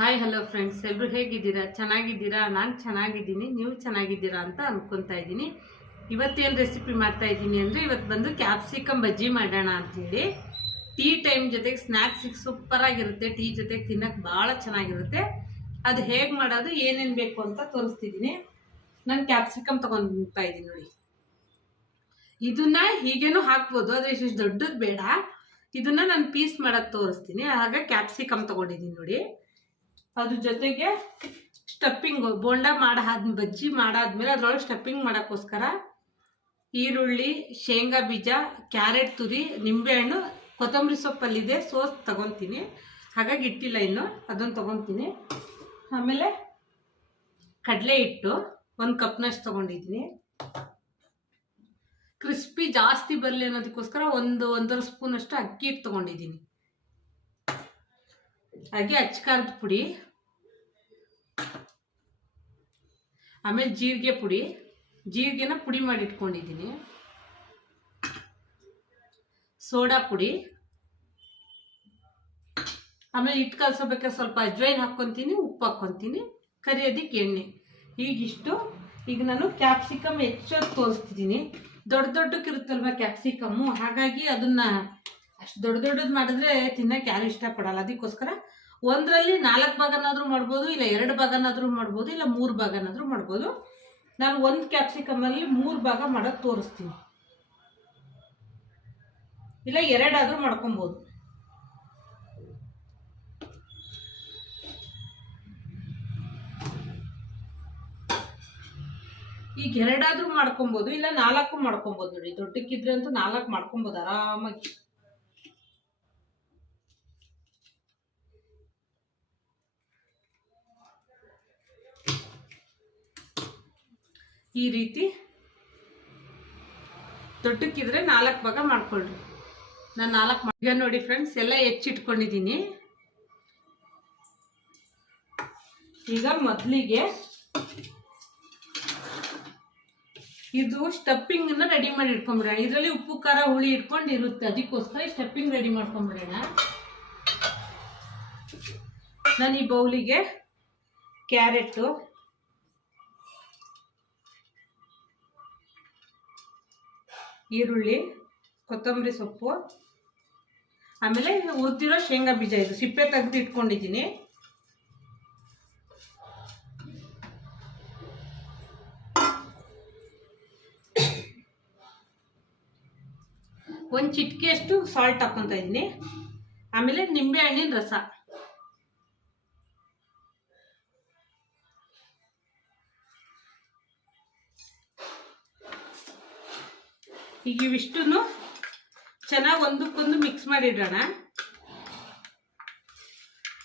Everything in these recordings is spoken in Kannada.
ಹಾಯ್ ಹಲೋ ಫ್ರೆಂಡ್ಸ್, ಎಲ್ಲರೂ ಹೇಗಿದ್ದೀರಾ? ಚೆನ್ನಾಗಿದ್ದೀರಾ? ನಾನು ಚೆನ್ನಾಗಿದ್ದೀನಿ, ನೀವು ಚೆನ್ನಾಗಿದ್ದೀರಾ ಅಂತ ಅನ್ಕೊತಾ ಇದ್ದೀನಿ. ಇವತ್ತೇನು ರೆಸಿಪಿ ಮಾಡ್ತಾ ಇದ್ದೀನಿ ಅಂದರೆ, ಇವತ್ತು ಬಂದು ಕ್ಯಾಪ್ಸಿಕಮ್ ಬಜ್ಜಿ ಮಾಡೋಣ ಅಂಥೇಳಿ. ಟೀ ಟೈಮ್ ಜೊತೆಗೆ ಸ್ನ್ಯಾಕ್ಸಿಗೆ ಸೂಪರಾಗಿರುತ್ತೆ, ಟೀ ಜೊತೆಗೆ ತಿನ್ನೋಕ್ಕೆ ಭಾಳ ಚೆನ್ನಾಗಿರುತ್ತೆ. ಅದು ಹೇಗೆ ಮಾಡೋದು, ಏನೇನು ಬೇಕು ಅಂತ ತೋರಿಸ್ತಿದ್ದೀನಿ. ನಾನು ಕ್ಯಾಪ್ಸಿಕಮ್ ತೊಗೊತಾ ಇದ್ದೀನಿ ನೋಡಿ. ಇದನ್ನ ಹೀಗೇನೂ ಹಾಕ್ಬೋದು, ಆದರೆ ಇಷ್ಟು ದೊಡ್ಡದು ಬೇಡ. ಇದನ್ನ ನಾನು ಪೀಸ್ ಮಾಡೋಕ್ಕೆ ತೋರಿಸ್ತೀನಿ. ಹಾಗೆ ಕ್ಯಾಪ್ಸಿಕಮ್ ತೊಗೊಂಡಿದ್ದೀನಿ ನೋಡಿ. ಅದ್ರ ಜೊತೆಗೆ ಸ್ಟಫಿಂಗ್ ಬೋಂಡಾ ಬಜ್ಜಿ ಮಾಡಾದ್ಮೇಲೆ ಅದ್ರೊಳಗೆ ಸ್ಟಫಿಂಗ್ ಮಾಡೋಕ್ಕೋಸ್ಕರ ಈರುಳ್ಳಿ, ಶೇಂಗಾ ಬೀಜ, ಕ್ಯಾರೆಟ್ ತುರಿ, ನಿಂಬೆಹಣ್ಣು, ಕೊತ್ತಂಬರಿ ಸೊಪ್ಪಲ್ಲಿದೆ, ಸೋಸ್ ತಗೊತೀನಿ. ಹಾಗಾಗಿ ಇಟ್ಟಿಲ್ಲ ಇನ್ನು, ಅದನ್ನು ತಗೊತೀನಿ. ಆಮೇಲೆ ಕಡಲೆ ಹಿಟ್ಟು 1 ಕಪ್ನಷ್ಟು ತಗೊಂಡಿದ್ದೀನಿ. ಕ್ರಿಸ್ಪಿ ಜಾಸ್ತಿ ಬರಲಿ ಅನ್ನೋದಕ್ಕೋಸ್ಕರ ಒಂದೂವರೆ ಸ್ಪೂನಷ್ಟು ಅಕ್ಕಿ ಹಿಟ್ಟು ತಗೊಂಡಿದ್ದೀನಿ. ಹಾಗೆ ಅಚ್ಚಕಾರದ ಪುಡಿ, ಆಮೇಲೆ ಜೀರಿಗೆ ಪುಡಿ, ಜೀರಿಗೆನ ಪುಡಿ ಮಾಡಿ ಇಟ್ಕೊಂಡಿದ್ದೀನಿ. ಸೋಡಾ ಪುಡಿ, ಆಮೇಲೆ ಹಿಟ್ಟು ಕಲಸೋಬೇಕಾದ್ರೆ ಸ್ವಲ್ಪ ಅಜ್ವೈನ್ ಹಾಕ್ಕೊತೀನಿ, ಉಪ್ಪು ಹಾಕ್ಕೊತೀನಿ, ಕರಿಯೋದಕ್ಕೆ ಎಣ್ಣೆ. ಈಗ ನಾನು ಕ್ಯಾಪ್ಸಿಕಮ್ ಹೆಚ್ಚೋದು ತೋರಿಸ್ತಿದ್ದೀನಿ. ದೊಡ್ಡಕ್ಕಿರುತ್ತಲ್ವ ಕ್ಯಾಪ್ಸಿಕಮ್ಮು, ಹಾಗಾಗಿ ಅದನ್ನ ಅಷ್ಟು ದೊಡ್ಡದು ಮಾಡಿದ್ರೆ ತಿನ್ನಕ್ಕೆ ಯಾರು ಇಷ್ಟಪಡಲ್ಲ. ಅದಕ್ಕೋಸ್ಕರ ಒಂದರಲ್ಲಿ 4 ಭಾಗನಾದರೂ ಮಾಡ್ಬೋದು, ಇಲ್ಲ 2 ಭಾಗನಾದರೂ ಮಾಡ್ಬೋದು, ಇಲ್ಲ 3 ಭಾಗನಾದರೂ ಮಾಡ್ಬೋದು. ನಾನು 1 ಕ್ಯಾಪ್ಸಿಕಮಲ್ಲಿ 3 ಭಾಗ ಮಾಡೋದು ತೋರಿಸ್ತೀನಿ, ಇಲ್ಲ 2 ಆದರೂ ಮಾಡ್ಕೊಬೋದು. ಈಗ 2 ಆದರೂ ಮಾಡ್ಕೊಬೋದು, ಇಲ್ಲ 4 ಮಾಡ್ಕೊಬೋದು ನೋಡಿ. ದೊಡ್ಡಕ್ಕಿದ್ರೆ ಅಂತೂ 4 ಮಾಡ್ಕೊಬೋದು ಆರಾಮಾಗಿ. ಈ ರೀತಿ ದೊಡ್ಡಕ್ಕಿದ್ರೆ 4 ಭಾಗ ಮಾಡ್ಕೊಳ್ರಿ. ನಾನು 4 ಈಗ ನೋಡಿ ಫ್ರೆಂಡ್ಸ್, ಎಲ್ಲ ಹೆಚ್ಚಿಟ್ಕೊಂಡಿದ್ದೀನಿ. ಈಗ ಮೊದಲಿಗೆ ಇದು ಸ್ಟಫಿಂಗನ್ನು ರೆಡಿ ಮಾಡಿ ಇಟ್ಕೊಂಡ್ಬಿಡೋಣ. ಇದರಲ್ಲಿ ಉಪ್ಪು ಖಾರ ಹುಳಿ ಇಟ್ಕೊಂಡು ಇರುತ್ತೆ, ಅದಕ್ಕೋಸ್ಕರ ಸ್ಟಫಿಂಗ್ ರೆಡಿ ಮಾಡ್ಕೊಂಡ್ಬಿಡೋಣ. ನಾನು ಈ ಬೌಲಿಗೆ ಕ್ಯಾರೆಟು, ಈರುಳ್ಳಿ, ಕೊತ್ತಂಬರಿ ಸೊಪ್ಪು, ಆಮೇಲೆ ಹುರಿದಿರೋ ಶೇಂಗಾ ಬೀಜ, ಇದು ಸಿಪ್ಪೆ ತೆಗೆದು ಇಟ್ಕೊಂಡಿದ್ದೀನಿ. ಒಂದು ಚಿಟಿಕೆಯಷ್ಟು ಸಾಲ್ಟ್ ಹಾಕ್ಕೊತಾ ಇದ್ದೀನಿ. ಆಮೇಲೆ ನಿಂಬೆ ಹಣ್ಣಿನ ರಸ. ಈಗ ಇವಿಷ್ಟನ್ನು ಚೆನ್ನಾಗಿ ಒಂದಕ್ಕೊಂದು ಮಿಕ್ಸ್ ಮಾಡಿಡೋಣ.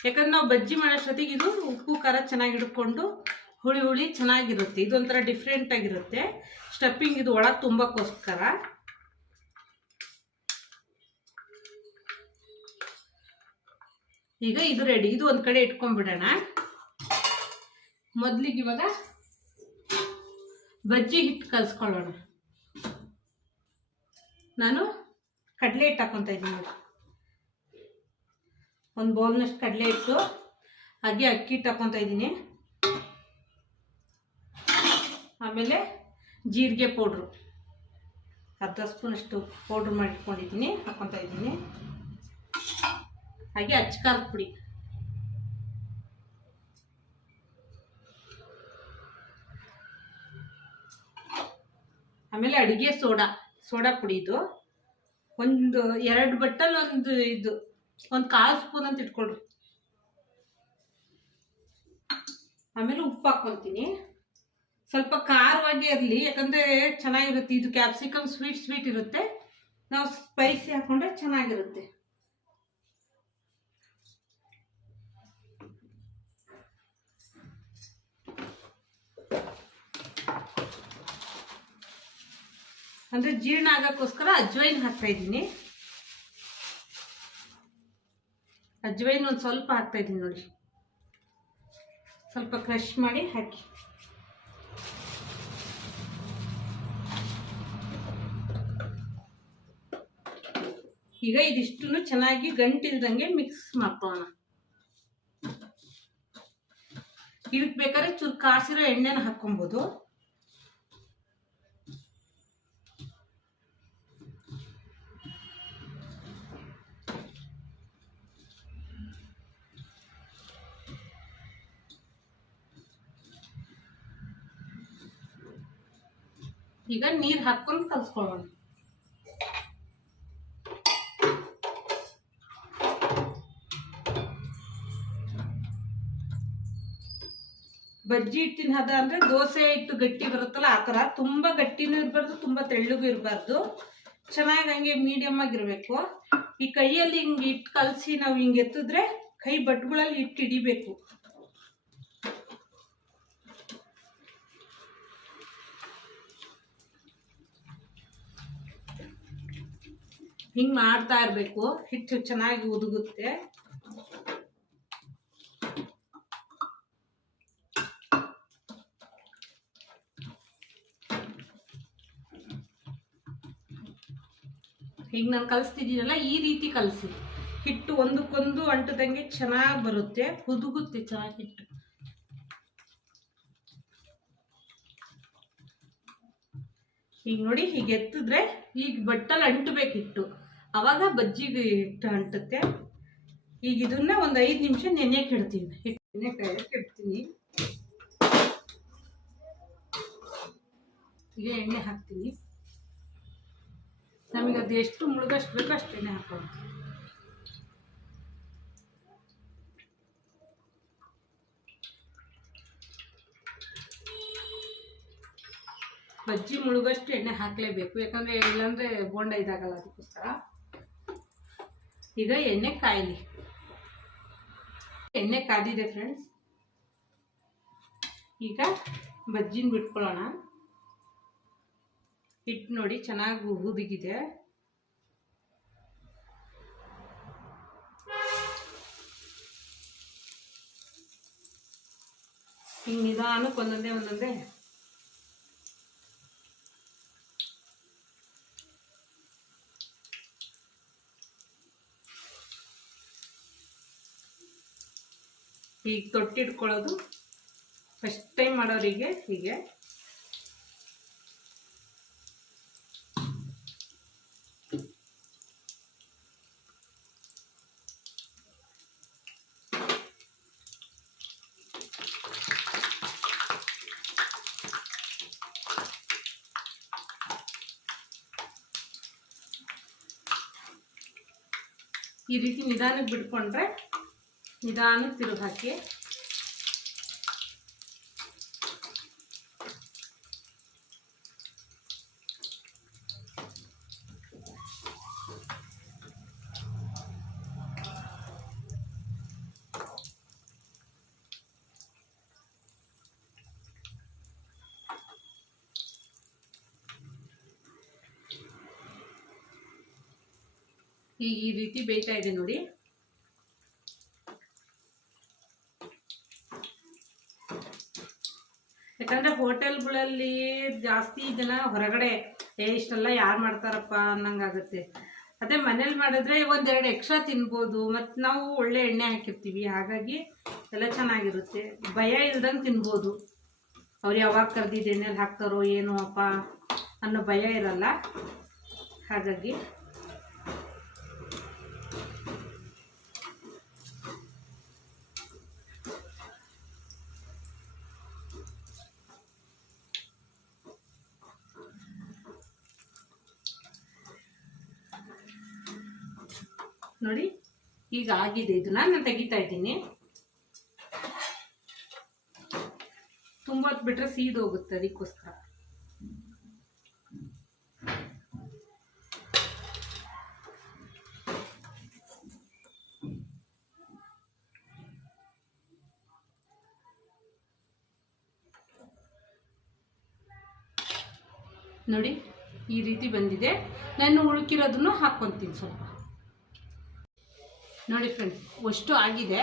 ಯಾಕಂದ್ರೆ ನಾವು ಬಜ್ಜಿ ಮಾಡೋಷ್ಟೊತ್ತಿಗೆ ಇದು ಉಪ್ಪು ಖಾರ ಚೆನ್ನಾಗಿ ಹಿಡ್ಕೊಂಡು ಹುಳಿ ಚೆನ್ನಾಗಿರುತ್ತೆ. ಇದೊಂಥರ ಡಿಫ್ರೆಂಟ್ ಆಗಿರುತ್ತೆ ಸ್ಟಫಿಂಗ್, ಇದು ಒಳಗೆ ತುಂಬಕ್ಕೋಸ್ಕರ. ಈಗ ಇದು ರೆಡಿ, ಇದು ಒಂದು ಕಡೆ ಇಟ್ಕೊಂಡ್ಬಿಡೋಣ. ಮೊದಲಿಗೆ ಇವಾಗ ಬಜ್ಜಿ ಹಿಟ್ಟು ಕಲಿಸ್ಕೊಳ್ಳೋಣ. ನಾನು ಕಡಲೆ ಹಿಟ್ಟು ಹಾಕ್ಕೊತಾ ಇದ್ದೀನಿ ನೋಡಿ. ಒಂದು ಬೌಲ್ನಷ್ಟು ಕಡಲೆ ಹಿಟ್ಟು, ಹಾಗೆ ಅಕ್ಕಿ ಹಿಟ್ಟು ಹಾಕ್ಕೊತಾ ಇದ್ದೀನಿ. ಆಮೇಲೆ ಜೀರಿಗೆ ಪೌಡ್ರು, ಅರ್ಧ ಸ್ಪೂನಷ್ಟು ಪೌಡ್ರ್ ಮಾಡಿಟ್ಕೊಂಡಿದ್ದೀನಿ, ಹಾಕ್ಕೊತಾ ಇದ್ದೀನಿ. ಹಾಗೆ ಅಚ್ಚಕಾರದ ಪುಡಿ, ಆಮೇಲೆ ಅಡುಗೆ ಸೋಡಾ ಪುಡಿ. ಇದು ಒಂದು 2 ಬಟ್ಟಲ್, ಒಂದು 1/4 ಸ್ಪೂನ್ ಅಂತ ಇಟ್ಕೊಳ್ರಿ. ಆಮೇಲೆ ಉಪ್ಪು ಹಾಕ್ಕೊತೀನಿ. ಸ್ವಲ್ಪ ಖಾರವಾಗೇ ಇರಲಿ, ಯಾಕಂದರೆ ಚೆನ್ನಾಗಿರುತ್ತೆ. ಇದು ಕ್ಯಾಪ್ಸಿಕಮ್ ಸ್ವೀಟ್ ಇರುತ್ತೆ, ನಾವು ಸ್ಪೈಸಿ ಹಾಕ್ಕೊಂಡ್ರೆ ಚೆನ್ನಾಗಿರುತ್ತೆ. ಅಂದರೆ ಜೀರ್ಣ ಆಗೋಕ್ಕೋಸ್ಕರ ಅಜ್ವೈನ್ ಹಾಕ್ತಾ ಇದ್ದೀನಿ. ಅಜ್ವೈನ್ ಒಂದು ಸ್ವಲ್ಪ ಹಾಕ್ತಾ ಇದ್ದೀನಿ ನೋಡಿ, ಸ್ವಲ್ಪ ಕ್ರಷ್ ಮಾಡಿ ಹಾಕಿ. ಈಗ ಇದಿಷ್ಟನ್ನು ಚೆನ್ನಾಗಿ ಗಂಟಿಲ್ದಂಗೆ ಮಿಕ್ಸ್ ಮಾಡ್ಕೊಳ್ಳೋಣ. ಇದಕ್ಕೆ ಬೇಕಾದ್ರೆ ಚೂರು ಕಾಸಿರೋ ಎಣ್ಣೆನ ಹಾಕ್ಕೊಬೋದು. ಈಗ ನೀರು ಹಾಕ್ಕೊಂಡು ಕಲ್ಸ್ಕೊಳ್ಳೋಣ. ಬಜ್ಜಿ ಹಿಟ್ಟಿನ ಹದ ಅಂದ್ರೆ ದೋಸೆ ಹಿಟ್ಟು ಗಟ್ಟಿ ಬರುತ್ತಲ್ಲ ಆ ಥರ, ತುಂಬ ಗಟ್ಟಿನೂ ಇರಬಾರ್ದು, ತುಂಬ ತೆಳ್ಳಗೂ ಇರಬಾರ್ದು, ಚೆನ್ನಾಗಿ ಹಂಗೆ ಮೀಡಿಯಮ್ ಆಗಿರಬೇಕು. ಈ ಕೈಯಲ್ಲಿ ಹಿಂಗೆ ಹಿಟ್ಟು ಕಲಸಿ ನಾವು ಹಿಂಗೆ ಎತ್ತಿದ್ರೆ ಕೈ ಬಟ್ಗಳಲ್ಲಿ ಹಿಟ್ಟು ಹಿಡಿಬೇಕು. ಹಿಂಗೆ ಮಾಡ್ತಾ ಇರಬೇಕು, ಹಿಟ್ಟು ಚೆನ್ನಾಗಿ ಉದುಗುತ್ತೆ. ಈಗ ನಾನು ಕಲಿಸ್ತಿದ್ದೀನಲ್ಲ ಈ ರೀತಿ ಕಲಸಿ, ಹಿಟ್ಟು ಒಂದಕ್ಕೊಂದು ಅಂಟದಂಗೆ ಚೆನ್ನಾಗಿ ಬರುತ್ತೆ, ಹುದುಗುತ್ತೆ ಚೆನ್ನಾಗಿ ಹಿಟ್ಟು. ಈಗ ನೋಡಿ ಹೀಗೆ ಎತ್ತಿದ್ರೆ ಈಗ ಬಟ್ಟಲ್ಲಿ ಅಂಟಬೇಕು ಹಿಟ್ಟು, ಅವಾಗ ಬಜ್ಜಿಗೆ ಹಿಟ್ಟು ಅಂಟುತ್ತೆ. ಈಗ ಇದನ್ನ ಒಂದು 5 ನಿಮಿಷ ನೆನೆಯಕ್ಕೆ ಇಡ್ತೀನಿ. ಹಿಟ್ಟು ನೆನೆಯಕ್ಕೆ ಇಡ್ತೀನಿ. ಈಗ ಎಣ್ಣೆ ಹಾಕ್ತೀನಿ. ನಮಗೆ ಅದು ಎಷ್ಟು ಮುಳುಗಷ್ಟು ಬೇಕೋ ಅಷ್ಟು ಎಣ್ಣೆ ಹಾಕೋಣ. ಬಜ್ಜಿ ಮುಳುಗಷ್ಟು ಎಣ್ಣೆ ಹಾಕಲೇಬೇಕು, ಯಾಕಂದರೆ ಇಲ್ಲಾಂದರೆ ಬೋಂಡ ಇದಾಗಲ್ಲ, ಅದಕ್ಕೋಸ್ಕರ. ಈಗ ಎಣ್ಣೆ ಕಾಯಲಿ. ಎಣ್ಣೆ ಕಾದಿದೆ ಫ್ರೆಂಡ್ಸ್. ಈಗ ಬಜ್ಜಿನ ಬಿಟ್ಕೊಳ್ಳೋಣ. ಹಿಟ್ಟು ನೋಡಿ ಚೆನ್ನಾಗಿ ಹುದುಗಿದೆ. ಹಿಂಗೆ ನಿಧಾನಕ್ಕೆ ಒಂದೊಂದೇ ಈಗ ತೊಟ್ಟಿಟ್ಕೊಳ್ಳೋದು ಫಸ್ಟ್ ಟೈಮ್ ಮಾಡೋರಿಗೆ ಹೀಗೆ. ಈ ರೀತಿ ನಿಧಾನಕ್ಕೆ ಬಿಟ್ಕೊಂಡ್ರೆ ನಿಧಾನಕ್ಕೆ ತಿರುಗಿ ಹಾಕಿ. ಈ ರೀತಿ ಬೇಯ್ತಾ ಇದೆ ನೋಡಿ. ಯಾಕಂದ್ರೆ ಹೋಟೆಲ್ಗಳಲ್ಲಿ ಜಾಸ್ತಿ ಜನ ಹೊರಗಡೆ ಇಷ್ಟೆಲ್ಲ ಯಾರು ಮಾಡ್ತಾರಪ್ಪ ಅನ್ನಂಗಾಗುತ್ತೆ. ಅದೇ ಮನೇಲಿ ಮಾಡಿದ್ರೆ 1-2 ಎಕ್ಸ್ಟ್ರಾ ತಿನ್ಬೋದು, ಮತ್ತು ನಾವು ಒಳ್ಳೆ ಎಣ್ಣೆ ಹಾಕಿರ್ತೀವಿ, ಹಾಗಾಗಿ ಎಲ್ಲ ಚೆನ್ನಾಗಿರುತ್ತೆ. ಭಯ ಇಲ್ದಂಗೆ ತಿನ್ಬೋದು. ಅವ್ರು ಯಾವಾಗ ಕರೆದಿದ್ದು ಎಣ್ಣೆಲಿ ಹಾಕ್ತಾರೋ ಏನೋ ಅಪ್ಪ ಅನ್ನೋ ಭಯ ಇರಲ್ಲ. ಹಾಗಾಗಿ ನೋಡಿ ಈಗ ಆಗಿದೆ. ಇದನ್ನ ನಾನು ತೆಗಿತಾ ಇದ್ದೀನಿ. ತುಂಬ ಹೊತ್ತು ಬಿಟ್ರೆ ಸೀದೋಗುತ್ತೆ, ಅದಕ್ಕೋಸ್ಕರ. ನೋಡಿ ಈ ರೀತಿ ಬಂದಿದೆ. ನಾನು ಉಳುಕಿರೋದನ್ನು ಹಾಕ್ಕೊಂತೀನಿ ಸ್ವಲ್ಪ. ನೋಡಿ ಫ್ರೆಂಡ್ಸ್, ಅಷ್ಟು ಆಗಿದೆ.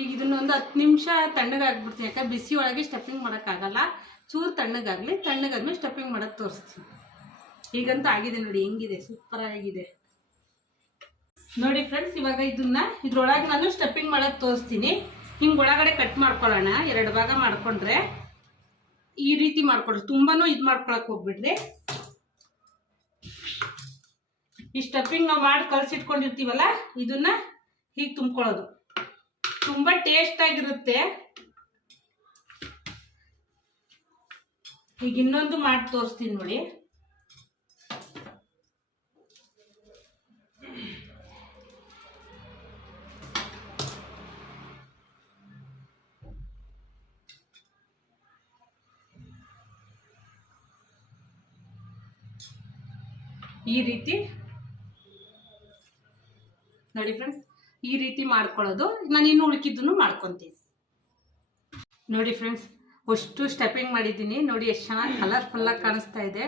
ಈಗ ಇದನ್ನ ಒಂದು 10 ನಿಮಿಷ ತಣ್ಣಗಾಗ್ಬಿಡ್ತೀನಿ, ಯಾಕಂದ್ರೆ ಬಿಸಿ ಒಳಗೆ ಸ್ಟಫಿಂಗ್ ಮಾಡೋಕ್ಕಾಗಲ್ಲ. ಚೂರು ತಣ್ಣಗಾಗಲಿ, ತಣ್ಣಗಾದ್ಮೇಲೆ ಸ್ಟಫಿಂಗ್ ಮಾಡೋಕ್ಕೆ ತೋರಿಸ್ತೀನಿ. ಈಗಂತೂ ಆಗಿದೆ ನೋಡಿ, ಹೆಂಗಿದೆ, ಸೂಪರ್ ಆಗಿದೆ ನೋಡಿ ಫ್ರೆಂಡ್ಸ್. ಇವಾಗ ಇದನ್ನ ಇದ್ರೊಳಗೆ ನಾನು ಸ್ಟಫಿಂಗ್ ಮಾಡೋಕ್ಕೆ ತೋರಿಸ್ತೀನಿ. ಹಿಂಗೆ ಒಳಗಡೆ ಕಟ್ ಮಾಡ್ಕೊಳ್ಳೋಣ. 2 ಭಾಗ ಮಾಡ್ಕೊಂಡ್ರೆ ಈ ರೀತಿ ಮಾಡ್ಕೊಳ್ರಿ. ತುಂಬಾನು ಇದು ಮಾಡ್ಕೊಳಕ್ ಹೋಗ್ಬಿಡ್ರಿ. ಈ ಸ್ಟಫಿಂಗ್ ನಾವು ಮಾಡಿ ಕಲಸಿಟ್ಕೊಂಡಿರ್ತೀವಲ್ಲ ಇದನ್ನ ಹೀಗೆ ತುಂಬ್ಕೊಳ್ಳೋದು. ತುಂಬಾ ಟೇಸ್ಟ್ ಆಗಿರುತ್ತೆ. ಈಗ ಇನ್ನೊಂದು ಮಾಡಿ ತೋರಿಸ್ತೀನಿ ನೋಡಿ. ಈ ರೀತಿ ನೋಡಿ ಫ್ರೆಂಡ್ಸ್, ಈ ರೀತಿ ಮಾಡ್ಕೊಳ್ಳೋದು. ನಾನು ಇನ್ನು ಉಳ್ಕಿದ್ದನ್ನು ಮಾಡ್ಕೊತೀನಿ ನೋಡಿ ಫ್ರೆಂಡ್ಸ್. ಅಷ್ಟು ಸ್ಟಫಿಂಗ್ ಮಾಡಿದ್ದೀನಿ ನೋಡಿ, ಎಷ್ಟು ಚೆನ್ನಾಗಿ ಕಲರ್ಫುಲ್ಲಾಗಿ ಕಾಣಿಸ್ತಾ ಇದೆ.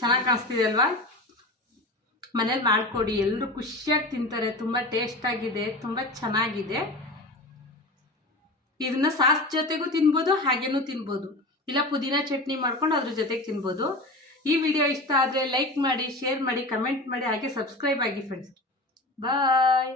ಚೆನ್ನಾಗಿ ಕಾಣಿಸ್ತಿದೆ ಅಲ್ವಾ? ಮನೇಲಿ ಮಾಡಿಕೊಡಿ, ಎಲ್ಲರೂ ಖುಷಿಯಾಗಿ ತಿಂತಾರೆ. ತುಂಬ ಟೇಸ್ಟಾಗಿದೆ, ತುಂಬ ಚೆನ್ನಾಗಿದೆ. ಇದನ್ನ ಸಾಸ್ ಜೊತೆಗೂ ತಿನ್ಬೋದು, ಹಾಗೇನೂ ತಿನ್ಬೋದು, ಇಲ್ಲ ಪುದೀನ ಚಟ್ನಿ ಮಾಡ್ಕೊಂಡು ಅದ್ರ ಜೊತೆಗೆ ತಿನ್ಬೋದು. ಈ ವಿಡಿಯೋ ಇಷ್ಟ ಆದರೆ ಲೈಕ್ ಮಾಡಿ, ಶೇರ್ ಮಾಡಿ, ಕಮೆಂಟ್ ಮಾಡಿ, ಹಾಗೆ ಸಬ್ಸ್ಕ್ರೈಬ್ ಆಗಿ ಫ್ರೆಂಡ್ಸ್. ಬಾಯ್.